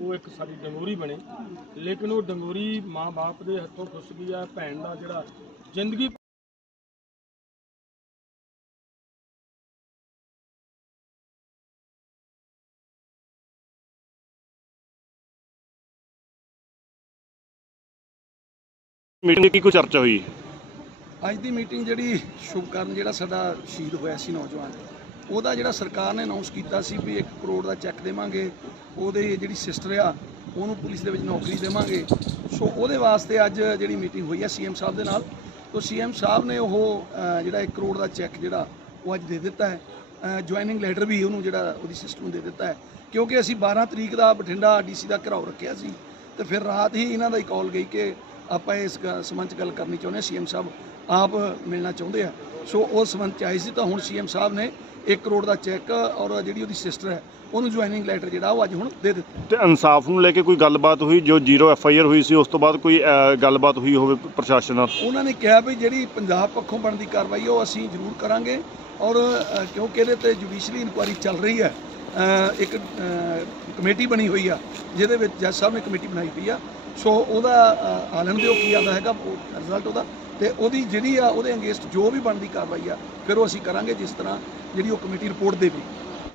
ਉਹ ਇੱਕ ਸਾਡੀ ਡੰਗੋਰੀ ਬਣੇ। ਲੇਕਿਨ ਉਹ ਡੰਗੋਰੀ ਮਾਂ-ਬਾਪ ਦੇ ਹੱਥੋਂ ਖੁੱਸ ਗਈ ਆ ਭੈਣ ਦਾ ਜਿਹੜਾ ਜ਼ਿੰਦਗੀ ਮੀਟਿੰਗ ਕੀ ਕੋਈ ਚਰਚਾ ਹੋਈ? ਅੱਜ ਦੀ ਮੀਟਿੰਗ ਜਿਹੜੀ ਸ਼ੁਭਕਰਨ ਜਿਹੜਾ ਸਾਡਾ ਸ਼ਹੀਦ ਹੋਇਆ ਸੀ ਨੌਜਵਾਨ। ਉਹਦਾ ਜਿਹੜਾ ਸਰਕਾਰ ਨੇ ਅਨਾਉਂਸ ਕੀਤਾ ਸੀ ਵੀ 1 ਕਰੋੜ ਦਾ ਚੈੱਕ ਦੇਵਾਂਗੇ, ਉਹਦੇ ਜਿਹੜੀ ਸਿਸਟਰ ਆ, ਉਹਨੂੰ ਪੁਲਿਸ ਦੇ ਵਿੱਚ ਨੌਕਰੀ ਦੇਵਾਂਗੇ। ਸੋ ਉਹਦੇ ਵਾਸਤੇ ਅੱਜ ਜਿਹੜੀ ਮੀਟਿੰਗ ਹੋਈ ਹੈ ਸੀਐਮ ਸਾਹਿਬ ਦੇ ਨਾਲ, ਤੋਂ ਸੀਐਮ ਸਾਹਿਬ ਨੇ ਉਹ ਜਿਹੜਾ 1 ਕਰੋੜ ਦਾ ਚੈੱਕ ਜਿਹੜਾ, ਉਹ ਅੱਜ ਦੇ ਦਿੱਤਾ ਹੈ। ਜੁਆਇਨਿੰਗ ਲੈਟਰ ਵੀ ਉਹਨੂੰ ਜਿਹੜਾ ਉਹਦੀ ਸਿਸਟਰ ਨੂੰ ਦੇ ਦਿੱਤਾ ਹੈ। ਕਿਉਂਕਿ ਅਸੀਂ 12 ਤਰੀਕ ਦਾ ਬਠਿੰਡਾ ਡੀਸੀ ਦਾ ਘਰਾਓ ਰੱਖਿਆ ਸੀ, ਤੇ ਫਿਰ ਰਾਤ ਹੀ ਇਹਨਾਂ ਦਾ ਹੀ ਕਾਲ ਗਈ ਕਿ ਆਪਾਂ ਇਸ ਸੰਬੰਧ 'ਚ ਗੱਲ ਕਰਨੀ ਚਾਹੁੰਦੇ ਸੀਐਮ ਸਾਹਿਬ ਆਪ ਮਿਲਣਾ ਚਾਹੁੰਦੇ ਆ। ਸੋ ਉਸ ਸੰਬੰਧ 'ਚ ਆਏ ਸੀ ਤਾਂ ਹੁਣ ਸੀਐਮ ਸਾਹਿਬ ਨੇ 1 ਕਰੋੜ ਦਾ ਚੈੱਕ ਔਰ ਜਿਹੜੀ ਉਹਦੀ ਸਿਸਟਰ ਹੈ ਉਹਨੂੰ ਜੁਆਇਨਿੰਗ ਲੈਟਰ ਜਿਹੜਾ ਉਹ ਅੱਜ ਹੁਣ ਦੇ ਦਿੱਤਾ। ਤੇ ਇਨਸਾਫ ਨੂੰ ਲੈ ਕੇ ਕੋਈ ਗੱਲਬਾਤ ਹੋਈ ਜੋ ਜ਼ੀਰੋ ਐਫ ਆਈ ਆਰ ਹੋਈ ਸੀ ਉਸ ਤੋਂ ਬਾਅਦ ਕੋਈ ਗੱਲਬਾਤ ਹੋਈ ਹੋਵੇ ਪ੍ਰਸ਼ਾਸਨ ਨਾਲ? ਉਹਨਾਂ ਨੇ ਕਿਹਾ ਵੀ ਜਿਹੜੀ ਪੰਜਾਬ ਪੱਖੋਂ ਬਣਦੀ ਕਾਰਵਾਈ ਉਹ ਅਸੀਂ ਜ਼ਰੂਰ ਕਰਾਂਗੇ ਔਰ ਅ, ਕਿਉਂਕਿ ਇਹਦੇ ਤੇ ਜੁਡੀਸ਼ਰੀ ਇਨਕੁਆਇਰੀ ਚੱਲ ਰਹੀ ਹੈ। ਅ, ਇੱਕ ਅ, ਕਮੇਟੀ ਬਣੀ ਹੋਈ ਆ ਜਿਹਦੇ ਵਿੱਚ ਜੱਜ ਸਾਹਿਬ ਨੇ ਕਮੇਟੀ ਬਣਾਈ ਹੋਈ ਆ। ਸੋ ਉਹਦਾ ਅ, ਆਲਣ ਦਿਓ ਕੀ ਆਦਾ ਹੈਗਾ ਰਿਜ਼ਲਟ ਉਹਦਾ। ਤੇ ਉਹਦੀ ਜਿਹੜੀ ਆ ਉਹਦੇ ਅਗੇਂਸਟ ਜੋ ਵੀ ਬਣਦੀ ਕਾਰਵਾਈ ਆ ਫਿਰ ਉਹ ਅਸੀਂ ਕਰਾਂਗੇ ਜਿਸ ਤਰ੍ਹਾਂ ਜਿਹੜੀ ਉਹ ਕਮੇਟੀ ਰਿਪੋਰਟ ਦੇਵੇ।